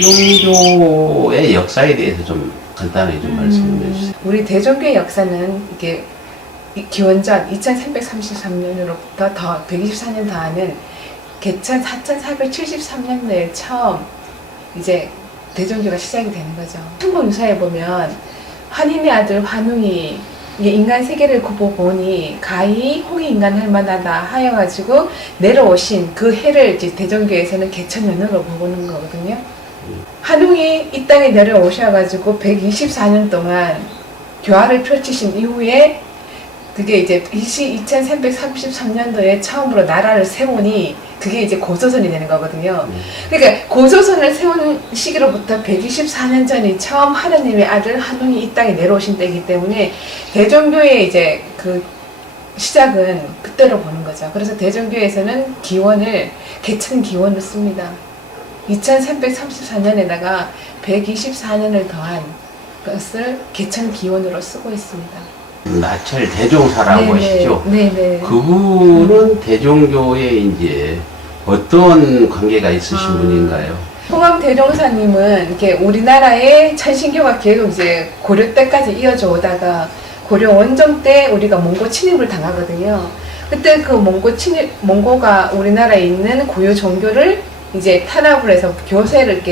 대종교의 역사에 대해서 좀 간단하게 좀 말씀해 주세요. 우리 대종교의 역사는 이게 기원전 2333년으로부터 더 124년 더하는 개천 4473년도에 처음 이제 대종교가 시작이 되는 거죠. 충북유사에 보면 환인의 아들 환웅이 인간 세계를 보니 가히 홍이 인간 할 만하다 하여가지고 내려오신 그 해를 이제 대종교에서는 개천년으로 보는 거거든요. 환웅이 이 땅에 내려오셔가지고 124년 동안 교화를 펼치신 이후에 그게 이제 2333년도에 처음으로 나라를 세우니 그게 이제 고조선이 되는 거거든요. 그러니까 고조선을 세운 시기로부터 124년 전이 처음 하느님의 아들 한웅이 이 땅에 내려오신 때이기 때문에 대종교의 이제 그 시작은 그때로 보는 거죠. 그래서 대종교에서는 기원을 개천 기원을 씁니다. 2334년에다가 124년을 더한 것을 개천 기원으로 쓰고 있습니다. 나철 대종사라고 하시죠? 네네. 그분은 대종교에 이제 어떤 관계가 있으신 분인가요? 홍암 대종사님은 이렇게 우리나라의 천신교가 계속 이제 고려 때까지 이어져 오다가 고려 원정 때 우리가 몽고 침입을 당하거든요. 그때 그 몽고가 우리나라에 있는 고유 종교를 이제 탄압을 해서 교문을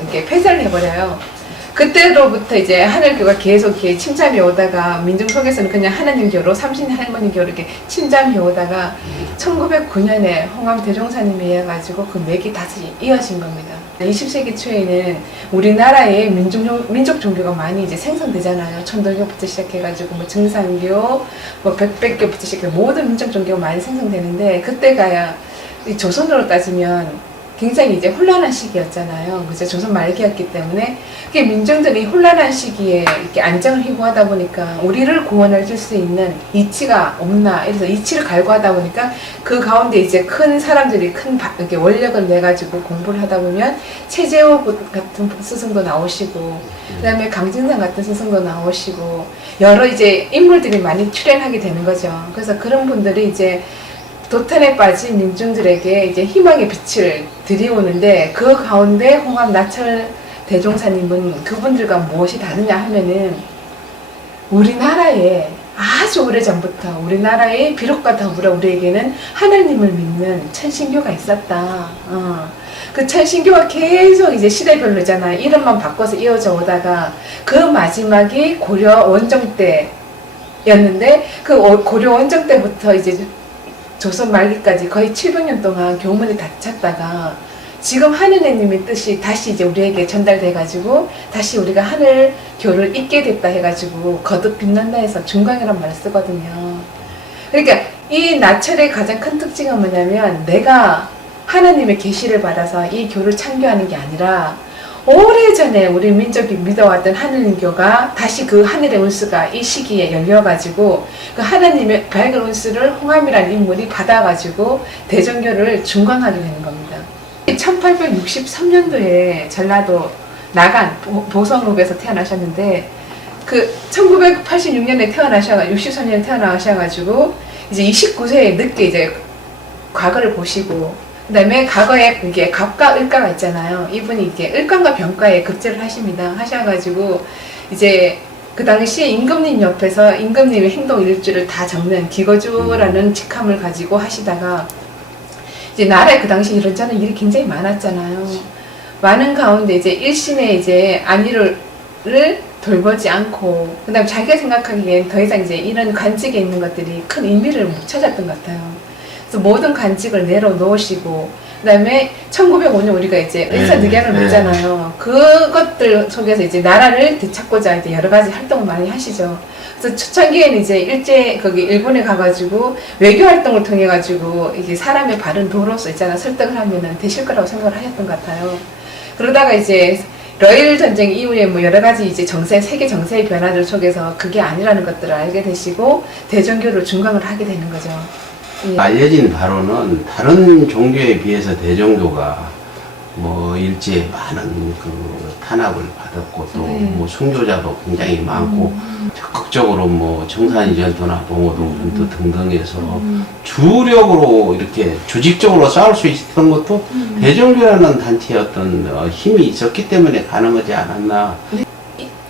이렇게 폐쇄를 해버려요. 그때로부터 이제 하늘교가 계속 이렇게 침잠이 오다가 민중 속에서는 그냥 하나님교로 삼신할머니교로 이렇게 침잠이 오다가 1909년에 홍암 대종사님이 해가지고 그 맥이 다시 이어진 겁니다. 20세기 초에는 우리나라에 민족 종교가 많이 이제 생성되잖아요. 천도교부터 시작해가지고 뭐 증산교, 뭐 백백교부터 시작해 모든 민족 종교가 많이 생성되는데 그때가 이 조선으로 따지면 굉장히 이제 혼란한 시기였잖아요. 그죠? 조선 말기였기 때문에 그게 민중들이 혼란한 시기에 이렇게 안정을 희구하다 보니까 우리를 구원해 줄 수 있는 이치가 없나 이래서 이치를 갈구하다 보니까 그 가운데 이제 큰 사람들이 이렇게 원력을 내 가지고 공부를 하다 보면 최재호 같은 스승도 나오시고 그다음에 강진상 같은 스승도 나오시고 여러 이제 인물들이 많이 출연하게 되는 거죠. 그래서 그런 분들이 이제 도탄에 빠진 민중들에게 이제 희망의 빛을 들이오는데 그 가운데 홍암 나철 대종사님은 그분들과 무엇이 다르냐 하면은 우리나라에 아주 오래전부터 우리나라의 비록과 더불어 우리에게는 하나님을 믿는 천신교가 있었다. 그 천신교가 계속 이제 시대별로잖아. 이름만 바꿔서 이어져 오다가 그 마지막이 고려 원정 때였는데 그 고려 원정 때부터 이제 조선 말기까지 거의 700년 동안 교문이 닫혔다가 지금 하느님의 뜻이 다시 이제 우리에게 전달돼가지고 다시 우리가 하늘교를 잊게 됐다 해가지고 거듭 빛난다 해서 중광이란 말을 쓰거든요. 그러니까 이 나철의 가장 큰 특징은 뭐냐면 내가 하나님의 계시를 받아서 이 교를 창교하는 게 아니라 오래전에 우리 민족이 믿어왔던 하느님교가 다시 그 하늘의 운수가 이 시기에 열려가지고 그 하나님의 밝은 운수를 홍암이라는 인물이 받아가지고 대종교를 중광하게 되는 겁니다. 1863년도에 전라도 나간 보성읍에서 태어나셨는데 그 1986년에 63년에 태어나셔가지고 이제 29세에 늦게 이제 과거를 보시고 그다음에 과거에 이게 갑과 을가가 있잖아요. 이분이 이게 을간과 병가에 급제를 하셔가지고 이제 그 당시에 임금님 옆에서 임금님의 행동 일주를 다 적는 기거주라는 직함을 가지고 하시다가 이제 나라에 그 당시 이런저런 일이 굉장히 많았잖아요. 많은 가운데 이제 일심에 이제 안위를 돌보지 않고 그다음 자기가 생각하기엔 더 이상 이제 이런 관직에 있는 것들이 큰 의미를 못 찾았던 것 같아요. 모든 관직을 내려놓으시고 그다음에 1905년 우리가 이제 의사늑약을 맺잖아요. 그것들 속에서 이제 나라를 되찾고자 이제 여러 가지 활동을 많이 하시죠. 그래서 초창기에는 이제 거기 일본에 가가지고 외교 활동을 통해 가지고 이게 사람의 바른 도로서 있잖아 설득을 하면은 되실 거라고 생각을 하셨던 것 같아요. 그러다가 이제 러일 전쟁 이후에 뭐 여러 가지 이제 세계 정세의 변화들 속에서 그게 아니라는 것들을 알게 되시고 대종교를 중광을 하게 되는 거죠. 알려진 바로는 다른 종교에 비해서 대종교가 뭐 일제에 많은 그 탄압을 받았고 또 네. 뭐 순교자도 굉장히 많고 적극적으로 뭐 청산리 전투나 봉오동 전투 등등해서 주력으로 이렇게 조직적으로 싸울 수 있었던 것도 대종교라는 단체의 어떤 힘이 있었기 때문에 가능하지 않았나.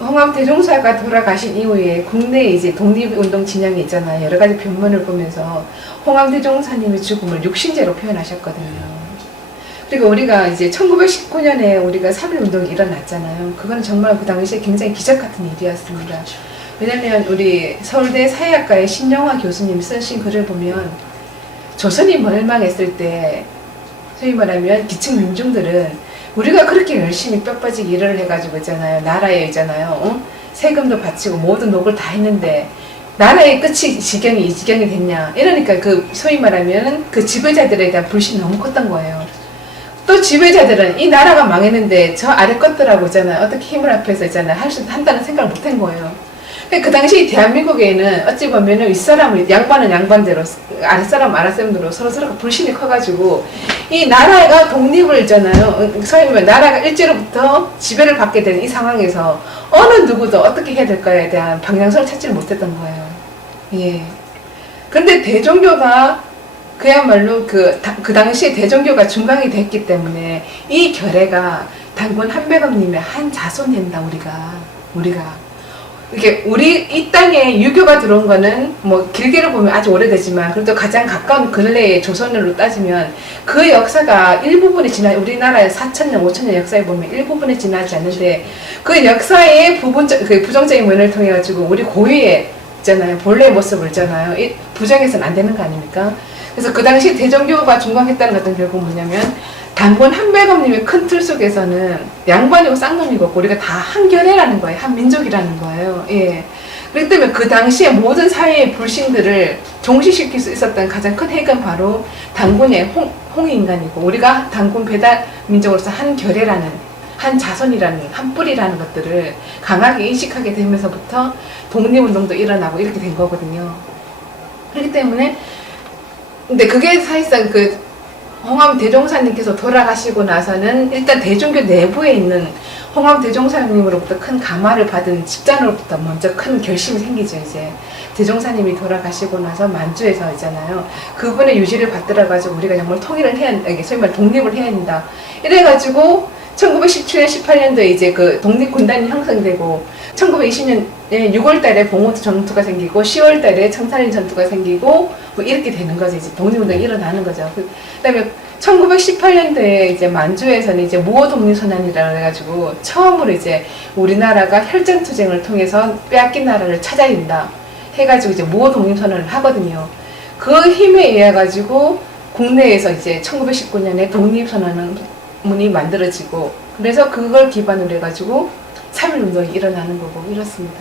홍암 대종사가 돌아가신 이후에 국내에 이제 독립운동 진영이 있잖아요. 여러 가지 변문을 보면서 홍암 대종사님의 죽음을 육신제로 표현하셨거든요. 그리고 우리가 이제 1919년에 우리가 3.1운동이 일어났잖아요. 그거는 정말 그 당시에 굉장히 기적 같은 일이었습니다. 왜냐면 우리 서울대 사회학과의 신영화 교수님이 쓰신 글을 보면 조선이 멸망했을 때 소위 말하면 기층 민중들은 우리가 그렇게 열심히 뼈 빠지게 일을 해가지고 있잖아요. 나라에 있잖아요. 응? 세금도 바치고 모든 노력을 다 했는데 나라의 끝이 이 지경이 됐냐. 이러니까 그 소위 말하면 그 지배자들에 대한 불신이 너무 컸던 거예요. 또 지배자들은 이 나라가 망했는데 저 아래 것들하고 있잖아요. 어떻게 힘을 합해서 있잖아요. 한다는 생각을 못 한 거예요. 그 당시 대한민국에는 어찌 보면은 윗사람을 양반은 양반대로 아랫사람 아랫사람대로 서로서로가 불신이 커가지고 이 나라가 독립을 있잖아요. 소위 말하면 나라가 일제로부터 지배를 받게 된 이 상황에서 어느 누구도 어떻게 해야 될까에 대한 방향성을 찾지를 못했던 거예요. 예. 그런데 대종교가 그야말로 그 당시에 대종교가 중강이 됐기 때문에 이 결례가 단군 한백업님의 한 자손된다. 우리가 이렇게 우리 이 땅에 유교가 들어온 거는 뭐 길게로 보면 아주 오래되지만 그래도 가장 가까운 근래의 조선으로 따지면 그 역사가 일부분이 우리나라의 4,000년, 5,000년 역사에 보면 일부분이 지나지 않는데 그 역사의 그 부정적인 면을 통해 가지고 우리 고유의 있잖아요. 본래의 모습을 있잖아요. 부정해서는 안 되는 거 아닙니까? 그래서 그 당시 대종교가 중강했다는 것은 결국 뭐냐면 단군 한백업님의 큰 틀 속에서는 양반이고 쌍놈이고 우리가 다 한 결례라는 거예요. 한 민족이라는 거예요. 예. 그렇기 때문에 그 당시에 모든 사회의 불신들을 종식시킬 수 있었던 가장 큰 핵은 바로 단군의 홍익인간이고 우리가 단군 배달 민족으로서 한 결례라는 한 자손이라는 한 뿌리라는 것들을 강하게 인식하게 되면서부터 독립운동도 일어나고 이렇게 된 거거든요. 그렇기 때문에 근데 그게 사실상 그 홍암 대종사님께서 돌아가시고 나서는 일단 대종교 내부에 있는 홍암 대종사님으로부터 큰 감화를 받은 집단으로부터 먼저 큰 결심이 생기죠. 이제 대종사님이 돌아가시고 나서 만주에서 있잖아요. 그분의 유지를 받들어가지고 우리가 정말 통일을 해야, 소위 말 독립을 해야 된다. 이래가지고 1917년, 18년도에 이제 그 독립군단이 형성되고 1920년 6월달에 봉오도 전투가 생기고 10월달에 청산리 전투가 생기고 뭐 이렇게 되는 거죠. 이제 독립운동이 일어나는 거죠. 그다음에 1918년도에 이제 만주에서는 이제 무호 독립선언이라고 해가지고 처음으로 이제 우리나라가 혈전투쟁을 통해서 빼앗긴 나라를 찾아야 된다 해가지고 이제 무호 독립선언을 하거든요. 그 힘에 의해 가지고 국내에서 이제 1919년에 독립선언문이 만들어지고 그래서 그걸 기반으로 해가지고 3.1운동이 일어나는 거고 이렇습니다.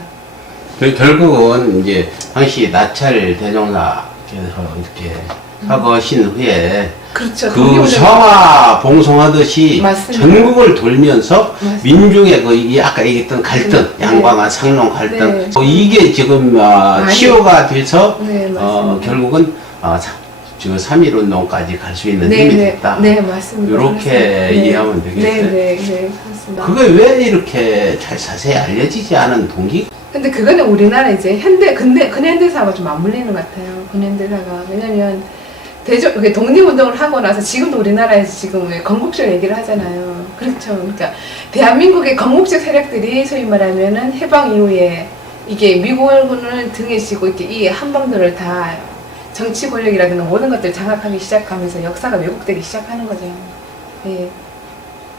결국은 이제 당시 나찰 대종사께서 이렇게 사거신 후에 그렇죠. 그 성화 봉송하듯이 맞습니다. 전국을 돌면서 맞습니다. 민중의 그 아까 얘기했던 갈등, 네. 양광화 상농 갈등 네. 이게 지금 치유가 돼서 네, 결국은 지금 3.1운동까지 갈 수 있는 네, 힘이 네, 됐다. 네, 맞습니다. 이렇게 네. 이해하면 되겠어요. 네, 그렇습니다. 그게 왜 이렇게 잘 자세히 알려지지 않은 동기? 근데 그거는 우리나라 이제 근현대사하고 좀 맞물리는 것 같아요. 근현대사가. 왜냐면 독립운동을 하고 나서 지금도 우리나라에서 지금 왜 건국절 얘기를 하잖아요. 그렇죠. 그러니까 대한민국의 건국적 세력들이 소위 말하면은 해방 이후에 이게 미국을 등에 지고 이렇게 이 한방도를 다 정치 권력이라든가 모든 것들을 장악하기 시작하면서 역사가 왜곡되기 시작하는 거죠. 예.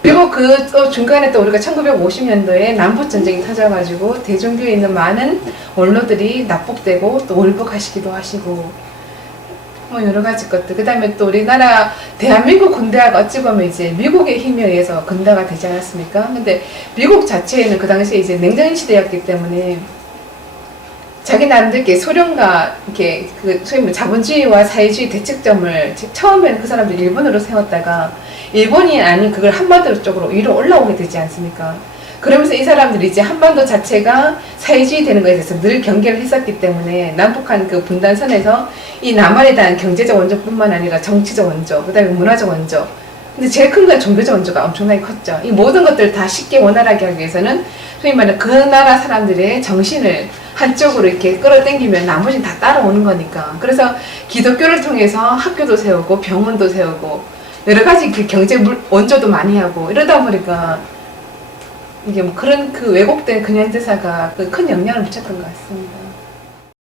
그리고 그 중간에 또 우리가 1950년도에 남북전쟁이 터져가지고 대종교에 있는 많은 원로들이 납북되고 또 월북하시기도 하시고 뭐 여러 가지 것들. 그 다음에 또 우리나라 대한민국 군대가 어찌 보면 이제 미국의 힘에 의해서 근대가 되지 않았습니까? 근데 미국 자체에는 그 당시에 이제 냉전 시대였기 때문에 자기 나름대로 소련과 이렇게 그 소위 뭐 자본주의와 사회주의 대척점을 처음에는 그 사람들이 일본으로 세웠다가 일본이 아닌 그걸 한반도 쪽으로 위로 올라오게 되지 않습니까? 그러면서 이 사람들이 이제 한반도 자체가 사회주의 되는 것에 대해서 늘 경계를 했었기 때문에 남북한 그 분단선에서 이 남한에 대한 경제적 원조뿐만 아니라 정치적 원조, 그 다음에 문화적 원조, 근데 제일 큰 건 종교적 원조가 엄청나게 컸죠. 이 모든 것들을 다 쉽게 원활하게 하기 위해서는 소위 말하는 그 나라 사람들의 정신을 한쪽으로 이렇게 끌어당기면 나머지는 다 따라오는 거니까. 그래서 기독교를 통해서 학교도 세우고 병원도 세우고 여러 가지 그 경제 원조도 많이 하고 이러다 보니까 이게 뭐 그런 그 왜곡된 근현대사가 그 큰 영향을 미쳤던 것 같습니다.